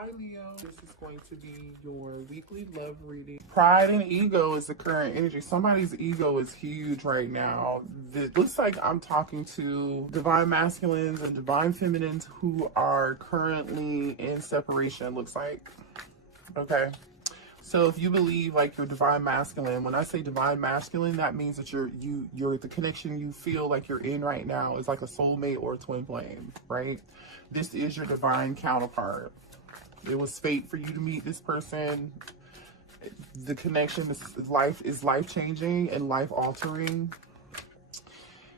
Hi Leo, this is going to be your weekly love reading. Pride and ego is the current energy. Somebody's ego is huge right now. It looks like I'm talking to divine masculines and divine feminines who are currently in separation, looks like. Okay. So if you believe like you're divine masculine, when I say divine masculine, that means that you're the connection you feel like you're in right now is like a soulmate or a twin flame, right? This is your divine counterpart. It was fate for you to meet this person. The connection is life changing and life altering.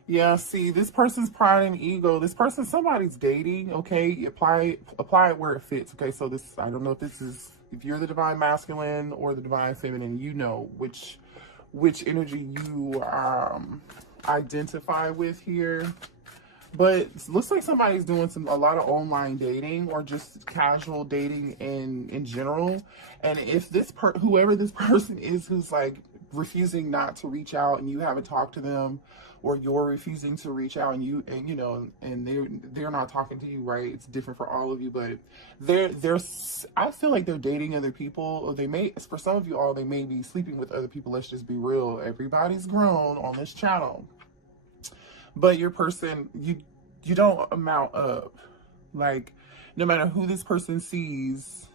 Yeah, see, this person's pride and ego. This person, somebody's dating. Okay, apply it where it fits. Okay, so this, I don't know if you're the divine masculine or the divine feminine. You know which energy you identify with here. But it looks like somebody's doing a lot of online dating or just casual dating in general. And if whoever this person is who's like refusing not to reach out and you haven't talked to them, or you're refusing to reach out and they're not talking to you, right? It's different for all of you, but I feel like they're dating other people, or for some of you all, they may be sleeping with other people. Let's just be real. Everybody's grown on this channel. But your person, you don't amount up. Like, no matter who this person sees,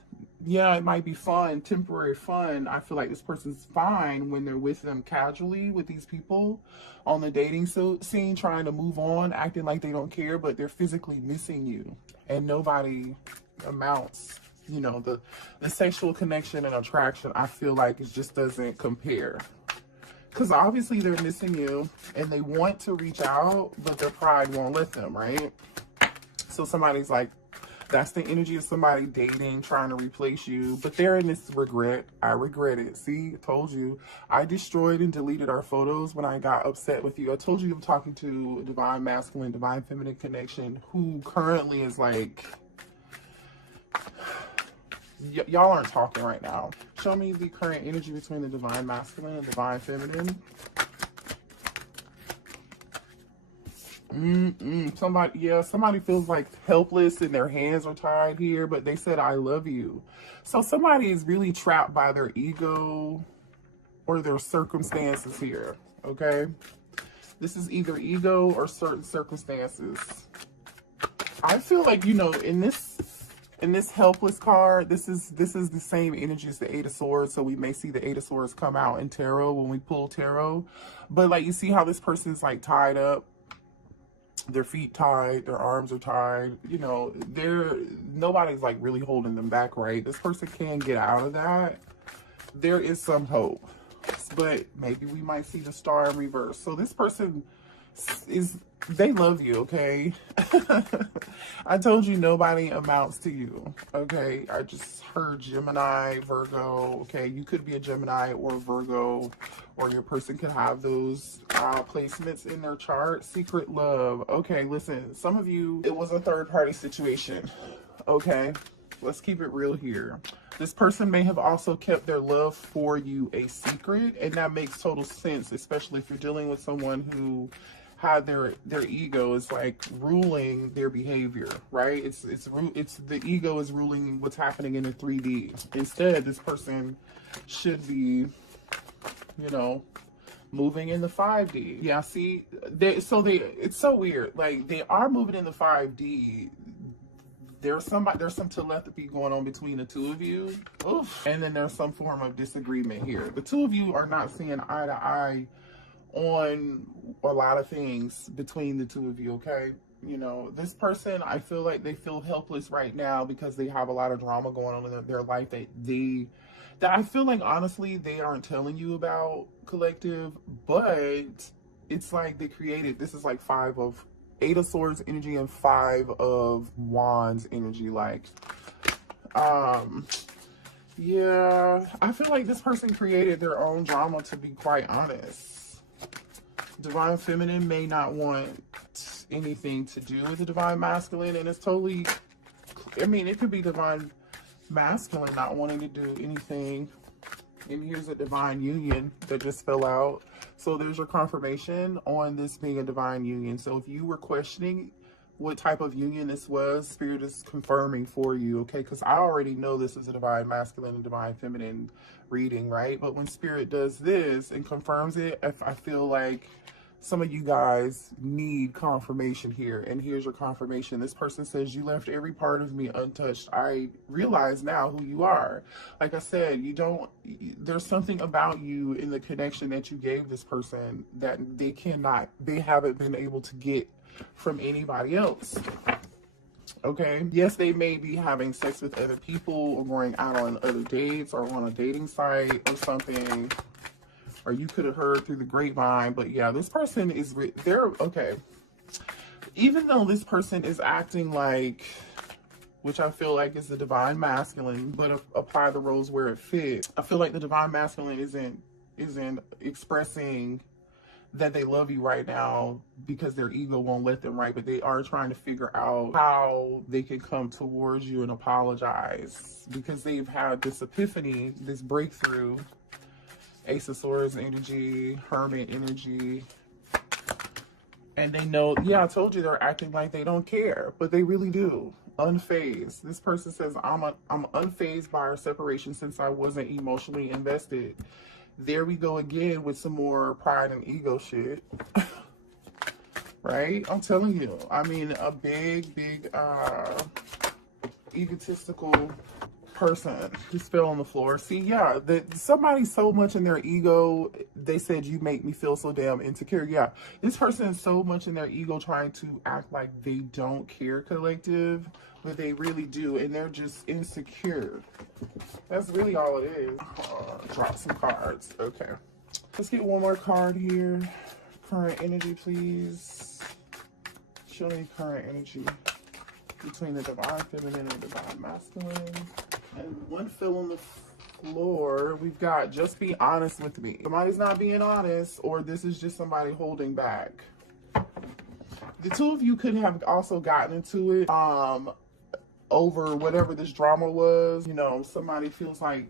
yeah, it might be fun, temporary fun. I feel like this person's fine when they're with them casually with these people on the dating scene, trying to move on, acting like they don't care, but they're physically missing you. And nobody amounts, the sexual connection and attraction, I feel like it just doesn't compare. Because obviously they're missing you and they want to reach out, but their pride won't let them, right? So somebody's like, that's the energy of somebody dating, trying to replace you. But they're in this regret. I regret it. See, I told you. I destroyed and deleted our photos when I got upset with you. I told you I'm talking to a divine masculine, divine feminine connection who currently is like... y'all aren't talking right now. Show me the current energy between the divine masculine and divine feminine. Somebody feels like helpless and their hands are tied here, but they said, I love you. So somebody is really trapped by their ego or their circumstances here, okay? This is either ego or certain circumstances. I feel like, in this helpless card, this is the same energy as the Eight of Swords. So we may see the Eight of Swords come out in tarot when we pull tarot. But like, you see how this person's like tied up, their feet tied, their arms are tied. Nobody's like really holding them back, right? This person can get out of that. There is some hope, but maybe we might see the Star in reverse. So this person they love you, okay? I told you nobody amounts to you, okay? I just heard Gemini, Virgo, okay? You could be a Gemini or a Virgo, or your person could have those placements in their chart. Secret love. Okay, listen, some of you, it was a third-party situation, okay? Let's keep it real here. This person may have also kept their love for you a secret, and that makes total sense, especially if you're dealing with someone who had their ego is like ruling their behavior, right? It's the ego is ruling what's happening in the 3D. Instead, this person should be, moving in the 5D. Yeah, see, it's so weird. Like, they are moving in the 5D. There's some telepathy going on between the two of you. Oof. And then there's some form of disagreement here. The two of you are not seeing eye to eye on a lot of things between the two of you, okay? This person, I feel like they feel helpless right now because they have a lot of drama going on in their life that I feel like, honestly, they aren't telling you about, collective, but it's like they created, this is like Eight of Swords energy and Five of Wands energy, like, yeah, I feel like this person created their own drama, to be quite honest. Divine feminine may not want anything to do with the divine masculine, and it's totally, it could be divine masculine not wanting to do anything. And here's a divine union that just fell out. So there's your confirmation on this being a divine union. So if you were questioning what type of union this was, Spirit is confirming for you, okay? Because I already know this is a divine masculine and divine feminine reading, right? But when Spirit does this and confirms it, I feel like some of you guys need confirmation here. And here's your confirmation. This person says, you left every part of me untouched. I realize now who you are. Like I said, there's something about you in the connection that you gave this person that they haven't been able to get from anybody else. Okay, yes, they may be having sex with other people or going out on other dates or on a dating site or something, or you could have heard through the grapevine. But yeah, this person is they're okay. Even though this person is acting like, which I feel like is the divine masculine, but apply the roles where it fits. I feel like the divine masculine isn't expressing that they love you right now because their ego won't let them, right? But they are trying to figure out how they can come towards you and apologize because they've had this epiphany, this breakthrough. Ace of Swords energy, Hermit energy. And they know, yeah, I told you they're acting like they don't care, but they really do. Unfazed. This person says, I'm unfazed by our separation since I wasn't emotionally invested. There we go again with some more pride and ego shit. Right? I'm telling you. I mean, a big egotistical person just fell on the floor. See, yeah, somebody's so much in their ego. They said, you make me feel so damn insecure. Yeah, this person is so much in their ego trying to act like they don't care, collective, but they really do, and they're just insecure. That's really all it is. Drop some cards. Okay, let's get one more card here. Current energy, please. Show me current energy between the divine feminine and divine masculine. And one fell on the floor. We've got, just be honest with me. Somebody's not being honest, or this is just somebody holding back. The two of you could have also gotten into it over whatever this drama was. You know, somebody feels like,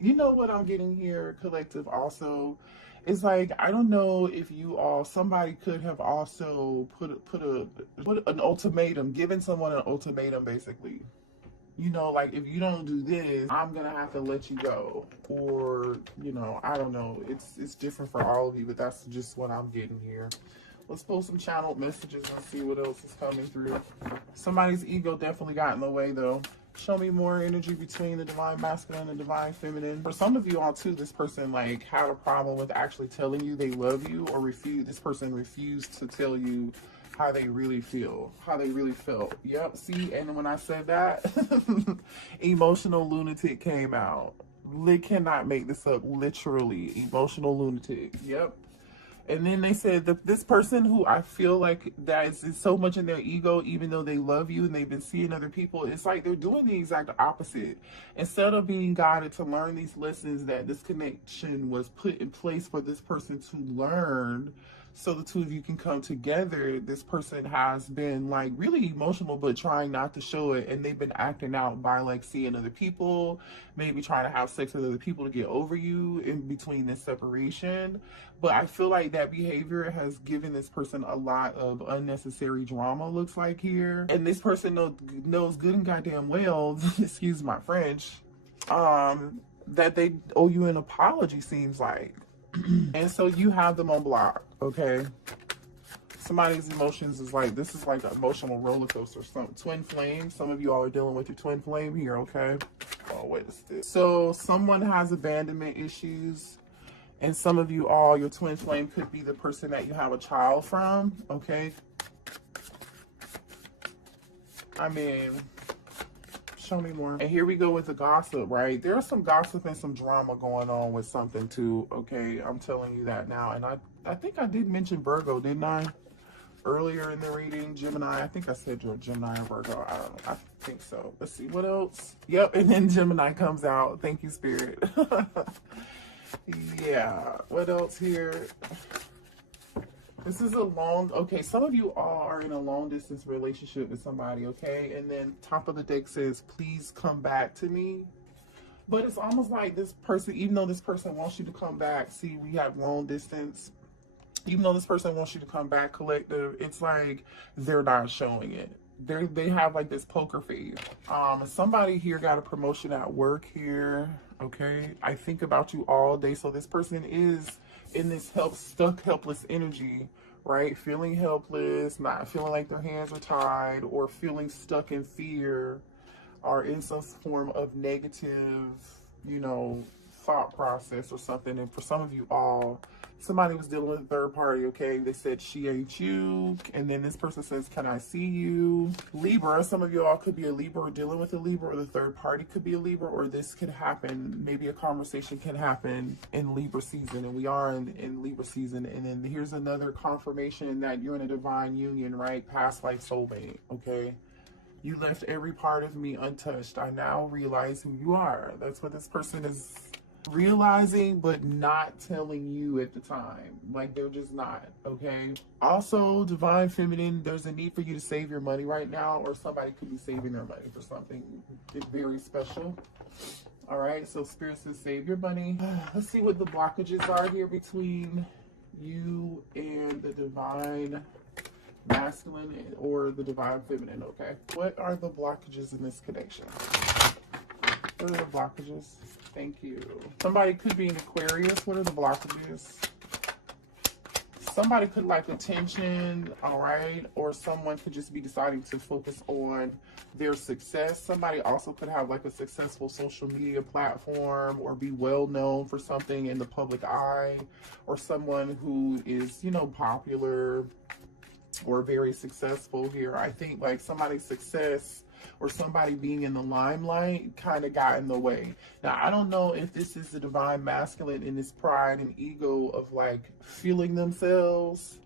you know what I'm getting here, collective, also. It's like, I don't know if somebody could have also put an ultimatum, given someone an ultimatum, basically. You know, like, if you don't do this, I'm gonna have to let you go. Or, you know, I don't know. It's different for all of you, but that's just what I'm getting here. Let's pull some channeled messages and see what else is coming through. Somebody's ego definitely got in the way, though. Show me more energy between the divine masculine and divine feminine. For some of you all too, this person like had a problem with actually telling you they love you, or this person refused to tell you how they really feel, how they really felt. Yep, see, and when I said that, emotional lunatic came out. They cannot make this up, literally. Emotional lunatic, yep. And then they said that this person who I feel like that is so much in their ego, even though they love you and they've been seeing other people, it's like they're doing the exact opposite. Instead of being guided to learn these lessons that this connection was put in place for this person to learn, so the two of you can come together, this person has been like really emotional, but trying not to show it. And they've been acting out by like seeing other people, maybe trying to have sex with other people to get over you in between this separation. But I feel like that behavior has given this person a lot of unnecessary drama, looks like here. And this person knows good and goddamn well, excuse my French, that they owe you an apology, seems like. And so you have them on block, okay? Somebody's emotions is like, this is like an emotional roller coaster. Some twin flame. Some of you all are dealing with your twin flame here, okay? Oh, what is this? So someone has abandonment issues, and some of you all, your twin flame could be the person that you have a child from, okay? I mean, show me more. And here we go with the gossip, right? There's some gossip and some drama going on with something too, okay? I'm telling you that now. And I think I did mention Virgo, didn't I? Earlier in the reading, Gemini. I think I said Gemini or Virgo. I don't know. I think so. Let's see, what else? Yep, and then Gemini comes out. Thank you, Spirit. Yeah, what else here? This is a long, okay, some of you all are in a long distance relationship with somebody, okay? And then top of the deck says, please come back to me. But it's almost like this person, even though this person wants you to come back, see, we have long distance. even though this person wants you to come back, collective, it's like they're not showing it. They have like this poker face. Somebody here got a promotion at work here. Okay, I think about you all day. So this person is in this stuck helpless energy, right? Feeling helpless, not feeling like their hands are tied, or feeling stuck in fear, or in some form of negative, you know, thought process or something. And for some of you all, somebody was dealing with a third party, okay? They said, she ain't you. And then this person says, can I see you? Libra, some of you all could be a Libra or dealing with a Libra, or the third party could be a Libra, or this could happen. Maybe a conversation can happen in Libra season, and we are in Libra season. And then here's another confirmation that you're in a divine union, right? Past life soulmate, okay? You left every part of me untouched. I now realize who you are. That's what this person is realizing, but not telling you at the time. Like, they're just not, okay? Also, divine feminine, there's a need for you to save your money right now, or somebody could be saving their money for something very special. All right, so spirit says save your money. Let's see what the blockages are here between you and the divine masculine or the divine feminine, okay? What are the blockages in this connection? What are the blockages? Thank you. Somebody could be an Aquarius. What are the blockages? Somebody could like attention, all right? Or someone could just be deciding to focus on their success. Somebody also could have like a successful social media platform, or be well known for something in the public eye, or someone who is, you know, popular or very successful here. I think like somebody's success or somebody being in the limelight kind of got in the way. Now, I don't know if this is the divine masculine in this pride and ego of like feeling themselves,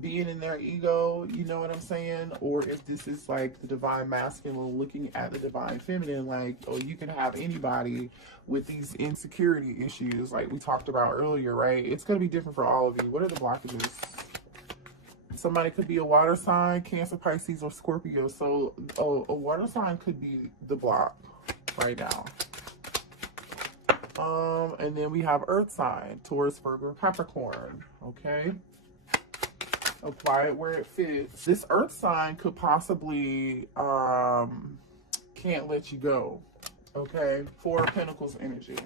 being in their ego, you know what I'm saying? Or if this is like the divine masculine looking at the divine feminine, like, oh, you can have anybody with these insecurity issues like we talked about earlier, right? It's going to be different for all of you. What are the blockages? Somebody could be a water sign, Cancer, Pisces, or Scorpio. So a water sign could be the block right now. And then we have earth sign, Taurus, Virgo, Capricorn. Okay. Apply it where it fits. This earth sign could possibly can't let you go. Okay. Four of Pentacles energy.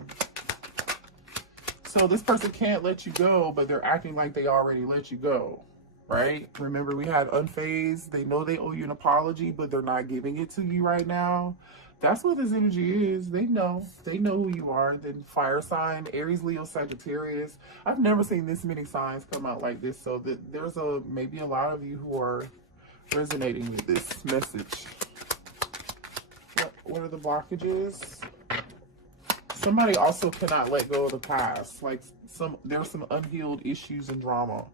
So this person can't let you go, but they're acting like they already let you go. Right? Remember, we had unfazed. They know they owe you an apology, but they're not giving it to you right now. That's what this energy is. They know who you are. Then fire sign, Aries, Leo, Sagittarius. I've never seen this many signs come out like this. So that there's maybe a lot of you who are resonating with this message. What are the blockages? Somebody also cannot let go of the past. Like there's some unhealed issues and drama.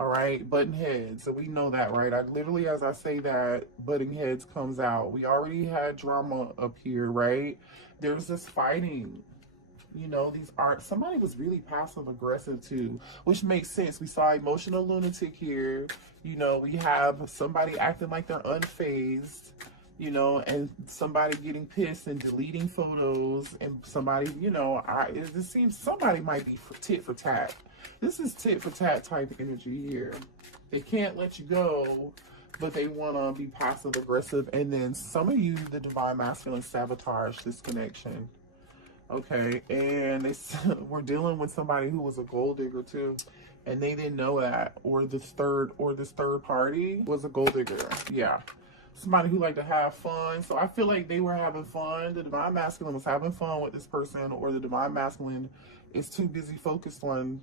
All right, button heads. So we know that, right? I literally, as I say that, butting heads comes out. We already had drama up here, right? There's this fighting. You know, somebody was really passive aggressive too, which makes sense. We saw emotional lunatic here. You know, we have somebody acting like they're unfazed, you know, and somebody getting pissed and deleting photos, and somebody, you know, it seems somebody might be tit for tat. This is tit for tat type energy here. They can't let you go, but they want to be passive aggressive. And then some of you, the divine masculine, sabotage this connection. Okay, and we're dealing with somebody who was a gold digger too, and they didn't know that, or this third party was a gold digger. Yeah, somebody who liked to have fun. So I feel like they were having fun. The divine masculine was having fun with this person, or the divine masculine is too busy focused on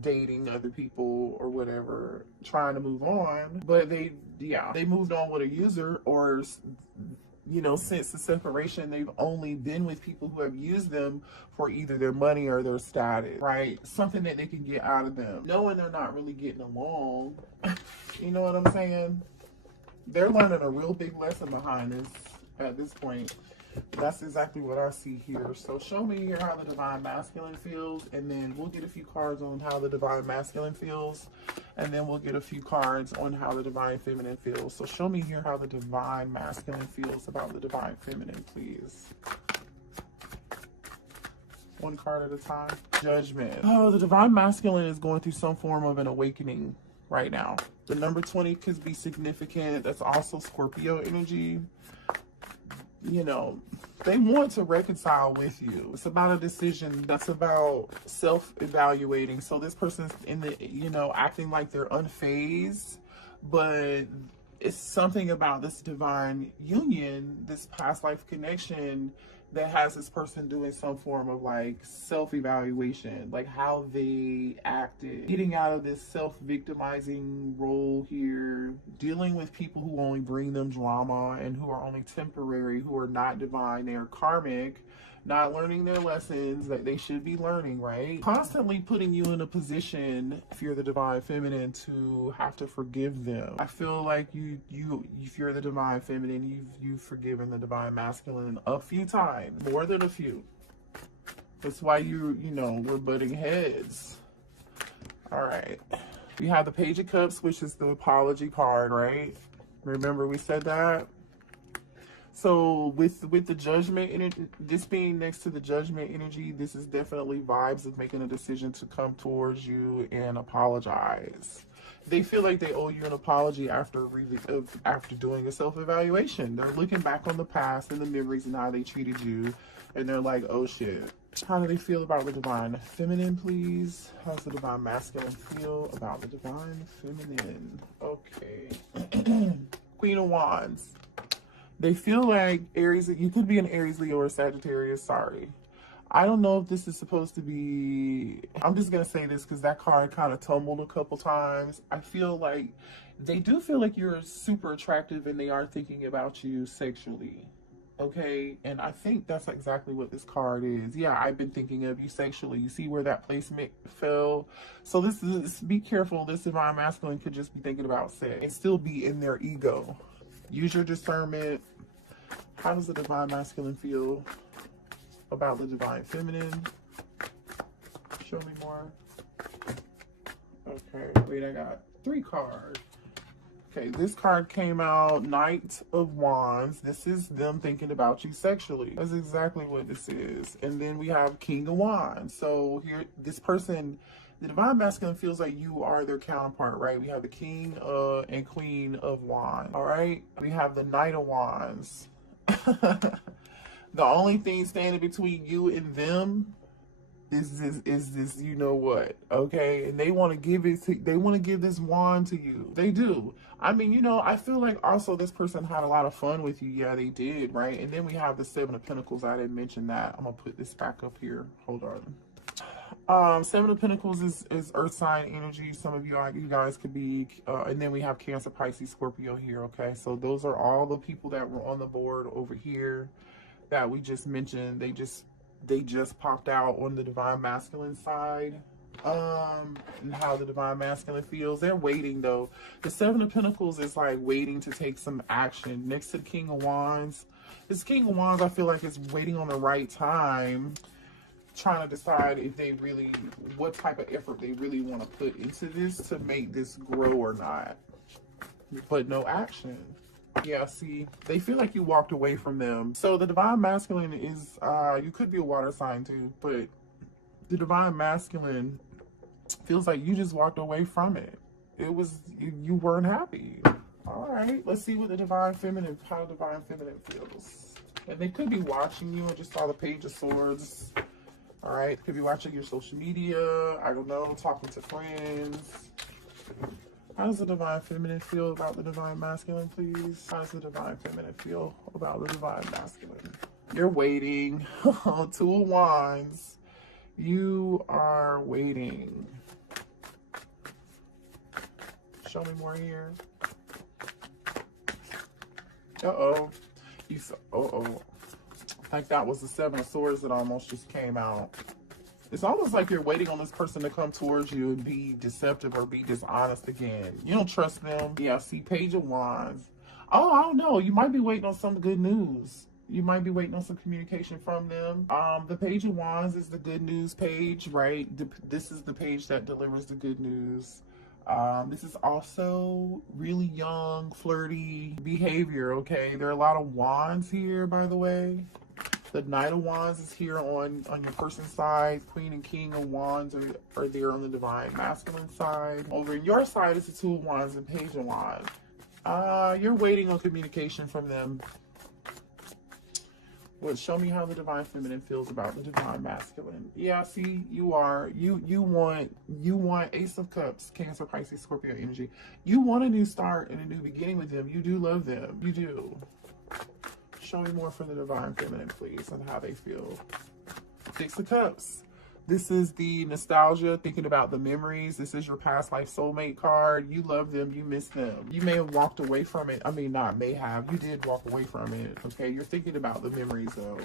dating other people or whatever, trying to move on. But they moved on with a user, or, you know, since the separation, they've only been with people who have used them for either their money or their status, right? Something that they can get out of them, knowing they're not really getting along. You know what I'm saying? They're learning a real big lesson behind this at this point. That's exactly what I see here. So show me here how the divine masculine feels, and then we'll get a few cards on how the divine masculine feels, and then we'll get a few cards on how the divine feminine feels. So show me here how the divine masculine feels about the divine feminine, please. one card at a time. Judgment. Oh, the divine masculine is going through some form of an awakening right now. The number 20 could be significant. That's also Scorpio energy. You know, they want to reconcile with you. It's about a decision. That's about self-evaluating. So this person's in the, you know, acting like they're unfazed, but it's something about this divine union, this past life connection, that has this person doing some form of like self-evaluation, like how they acted, getting out of this self-victimizing role here, dealing with people who only bring them drama and who are only temporary, who are not divine, they are karmic, not learning their lessons that they should be learning, right? Constantly putting you in a position, if you're the divine feminine, to have to forgive them. I feel like if you're the divine feminine, you've forgiven the divine masculine a few times, more than a few. That's why you know, we're butting heads. All right. We have the Page of Cups, which is the apology card, right? Remember we said that? So with the judgment energy, this being next to the judgment energy, this is definitely vibes of making a decision to come towards you and apologize. They feel like they owe you an apology after doing a self-evaluation. They're looking back on the past and the memories and how they treated you, and they're like, oh shit. How do they feel about the divine feminine, please? How's the divine masculine feel about the divine feminine? Okay. Queen of Wands. They feel like Aries, you could be an Aries, Leo, or Sagittarius, sorry. I don't know if this is supposed to be, I'm just going to say this because that card kind of tumbled a couple times. I feel like they do feel like you're super attractive and they are thinking about you sexually. Okay, and I think that's exactly what this card is. Yeah, I've been thinking of you sexually. You see where that placement fell? So this is, be careful. This divine masculine could just be thinking about sex and still be in their ego. Use your discernment. How does the divine masculine feel about the divine feminine? Show me more. Okay, wait, I got 3 cards. Okay, this card came out, Knight of Wands. This is them thinking about you sexually. That's exactly what this is. And then we have King of Wands. So here, this person, the divine masculine feels like you are their counterpart, right? We have the King and Queen of Wands, all right? We have the Knight of Wands. The only thing standing between you and them is this, you know what, okay? And they want to give it to, they want to give this wand to you. They do. I mean, you know, I feel like also this person had a lot of fun with you. Yeah, they did, right? And then we have the 7 of Pentacles. I didn't mention that. I'm gonna put this back up here. Hold on. 7 of Pentacles is earth sign energy. Some of you guys could be, and then we have Cancer, Pisces, Scorpio here, okay? So those are all the people that were on the board over here that we just mentioned. They just popped out on the divine masculine side. And how the divine masculine feels. They're waiting though. The 7 of Pentacles is like waiting to take some action. Next to the King of Wands, this King of Wands I feel like is waiting on the right time, trying to decide if they really, what type of effort they really want to put into this to make this grow or not. But no action. Yeah, see, they feel like you walked away from them. So the divine masculine is, you could be a water sign too, but the divine masculine feels like you just walked away from it. It was, you weren't happy. All right, let's see what the divine feminine, how divine feminine feels. And they could be watching you. I just saw the Page of Swords. All right, could be watching your social media. I don't know, talking to friends. How does the divine feminine feel about the divine masculine, please? How does the divine feminine feel about the divine masculine? You're waiting. 2 of Wands. You are waiting. Show me more here. Uh-oh. Uh-oh. I think that was the 7 of Swords that almost just came out. It's almost like you're waiting on this person to come towards you and be deceptive or be dishonest again. You don't trust them. Yeah, see, Page of Wands. Oh, I don't know. You might be waiting on some good news. You might be waiting on some communication from them. The Page of Wands is the good news page, right? This is the page that delivers the good news. This is also really young, flirty behavior, okay? There are a lot of wands here, by the way. The Knight of Wands is here on your person's side. Queen and King of Wands are there on the divine masculine side. Over in your side is the Two of Wands and Page of Wands. You're waiting on communication from them. Well, show me how the divine feminine feels about the divine masculine. Yeah, see, you want Ace of Cups, Cancer, Pisces, Scorpio energy. You want a new start and a new beginning with them. You do love them. You do. Show me more for the divine feminine, please, and how they feel. Six of Cups. This is the nostalgia, thinking about the memories. This is your past life soulmate card. You love them. You miss them. You may have walked away from it. I mean, not may have. You did walk away from it. Okay, you're thinking about the memories, though.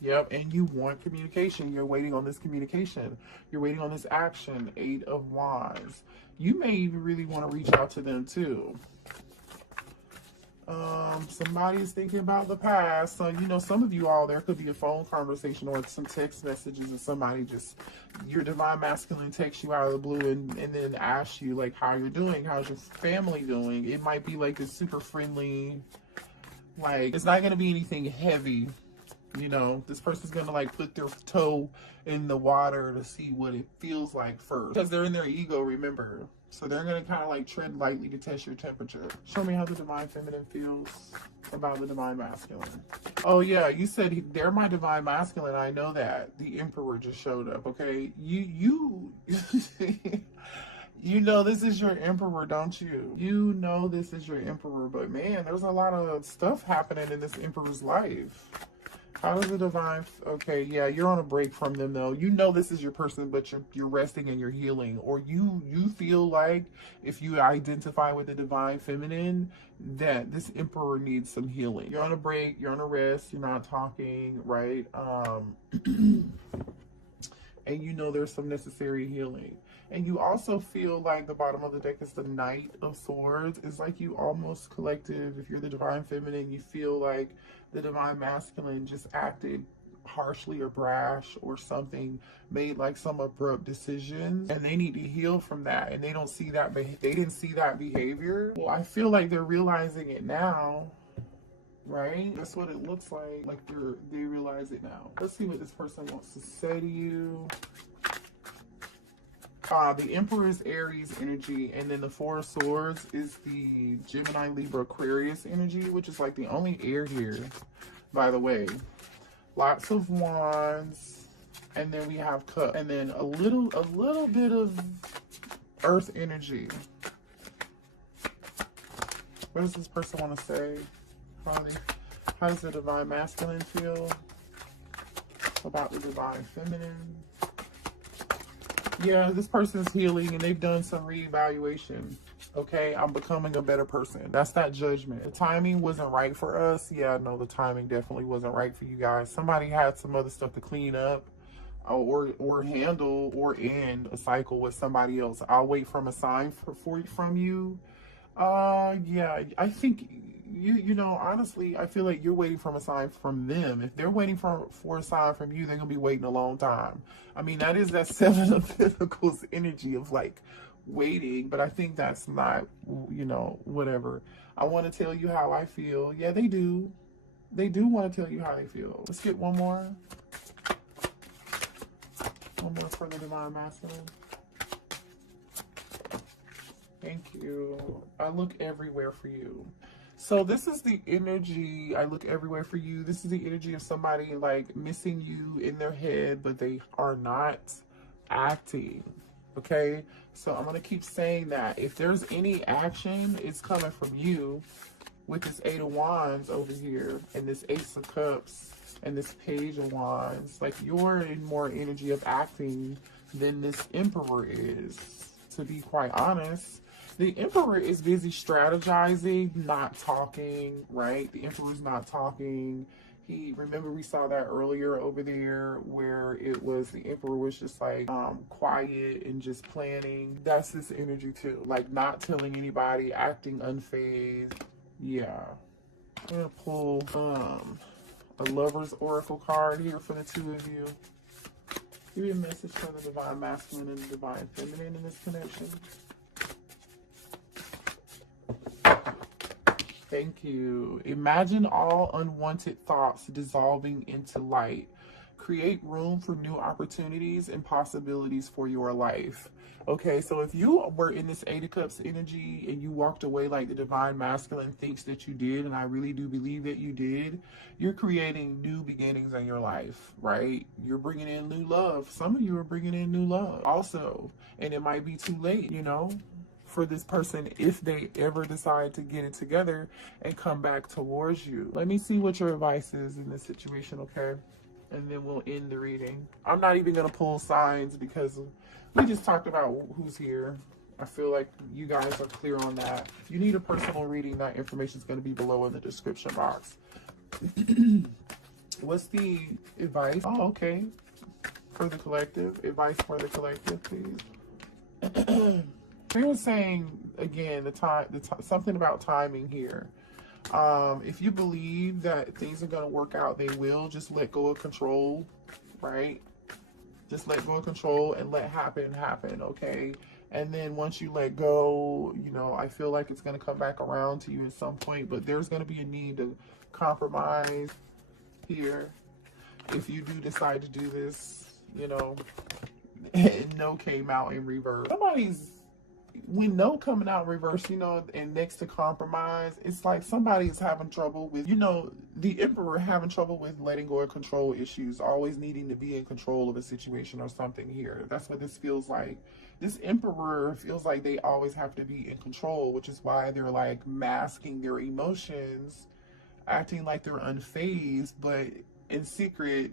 Yep, and you want communication. You're waiting on this communication. You're waiting on this action. Eight of Wands. You may even really want to reach out to them, too. Somebody's thinking about the past. So, you know, some of you all, there could be a phone conversation or some text messages, and somebody just, your divine masculine texts you out of the blue and then asks you, like, how you're doing, how's your family doing. It might be like this super friendly, like, it's not going to be anything heavy. You know, this person's going to like put their toe in the water to see what it feels like first, because they're in their ego, remember. So they're going to kind of like tread lightly to test your temperature. Show me how the divine feminine feels about the divine masculine. Oh yeah, you said they're my divine masculine. I know that. The Emperor just showed up, okay? You you know this is your Emperor, don't you? You know this is your Emperor, but man, there's a lot of stuff happening in this Emperor's life. How does the divine, okay, yeah, you're on a break from them though. You know this is your person, but you're resting and you're healing. Or you feel like if you identify with the divine feminine, that this Emperor needs some healing. You're on a break, you're on a rest, you're not talking, right? And you know there's some necessary healing. And you also feel like the bottom of the deck is the Knight of Swords. It's like you almost collective, if you're the divine feminine, you feel like the divine masculine just acted harshly or brash or something, made like some abrupt decisions, and they need to heal from that, and they don't see that, they didn't see that behavior. Well, I feel like they're realizing it now, right? That's what it looks like they realize it now. Let's see what this person wants to say to you. The Emperor is Aries energy, and then the Four of Swords is the Gemini, Libra, Aquarius energy, which is like the only air here, by the way. Lots of Wands, and then we have Cup, and then a little bit of Earth energy. What does this person want to say? How does the divine masculine feel about the divine feminine? Yeah, this person's healing and they've done some reevaluation. Okay, I'm becoming a better person. That's that judgment. The timing wasn't right for us. Yeah, no, the timing definitely wasn't right for you guys. Somebody had some other stuff to clean up or handle or end a cycle with somebody else. I'll wait from a sign from you. Yeah, I think you know, honestly, I feel like you're waiting from a sign from them. If they're waiting for a sign from you, they're gonna be waiting a long time. I mean, that is that Seven of Pentacles energy of like waiting, but I think that's not, you know, whatever. I want to tell you how I feel. Yeah, they do want to tell you how they feel. Let's get one more for the divine masculine. Thank you. I look everywhere for you. So this is the energy, I look everywhere for you. This is the energy of somebody like missing you in their head, but they are not acting. Okay? So I'm going to keep saying that. If there's any action, it's coming from you with this Eight of Wands over here and this Ace of Cups and this Page of Wands. Like you're in more energy of acting than this Emperor is, to be quite honest. The Emperor is busy strategizing, not talking, right? The Emperor's not talking. Remember we saw that earlier over there where it was the Emperor was just like quiet and just planning. That's this energy too. Like not telling anybody, acting unfazed. Yeah. I'm gonna pull a Lover's Oracle card here for the two of you. Give me a message for the divine masculine and the divine feminine in this connection. Thank you. Imagine all unwanted thoughts dissolving into light. Create room for new opportunities and possibilities for your life. Okay, so if you were in this Eight of Cups energy and you walked away like the divine masculine thinks that you did, and I really do believe that you did, you're creating new beginnings in your life, right? You're bringing in new love. Some of you are bringing in new love also, and it might be too late, you know, for this person if they ever decide to get it together and come back towards you. Let me see what your advice is in this situation, okay? And then we'll end the reading. I'm not even going to pull signs because we just talked about who's here. I feel like you guys are clear on that. If you need a personal reading, that information is going to be below in the description box. What's the advice? Oh, okay. For the collective. Advice for the collective, please. They were saying, again, something about timing here. If you believe that things are going to work out, they will. Just let go of control, right? Just let go of control and let happen, okay? And then once you let go, you know, I feel like it's going to come back around to you at some point, but there's going to be a need to compromise here. If you do decide to do this, you know, no came out in reverse. When no coming out in reverse, you know, and next to compromise, it's like somebody's having trouble with, you know, the Emperor having trouble with letting go of control issues, always needing to be in control of a situation or something here. That's what this feels like. This Emperor feels like they always have to be in control, which is why they're like masking their emotions, acting like they're unfazed, but in secret,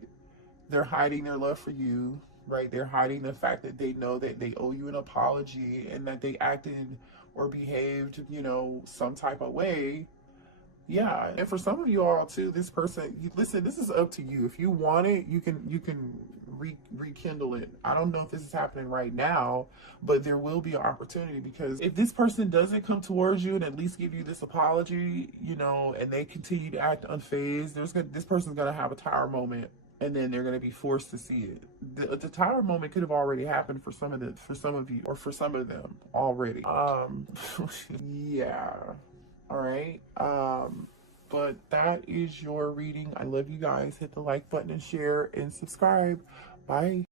they're hiding their love for you. Right, they're hiding the fact that they know that they owe you an apology and that they acted or behaved, you know, some type of way. Yeah, and for some of you all too, this person, listen, this is up to you. If you want it, you can rekindle it. I don't know if this is happening right now, but there will be an opportunity, because if this person doesn't come towards you and at least give you this apology, you know, and they continue to act unfazed, this person's gonna have a tower moment. And then they're going to be forced to see it. The tower moment could have already happened for some of you, or for some of them already. Yeah. All right. But that is your reading. I love you guys. Hit the like button and share and subscribe. Bye.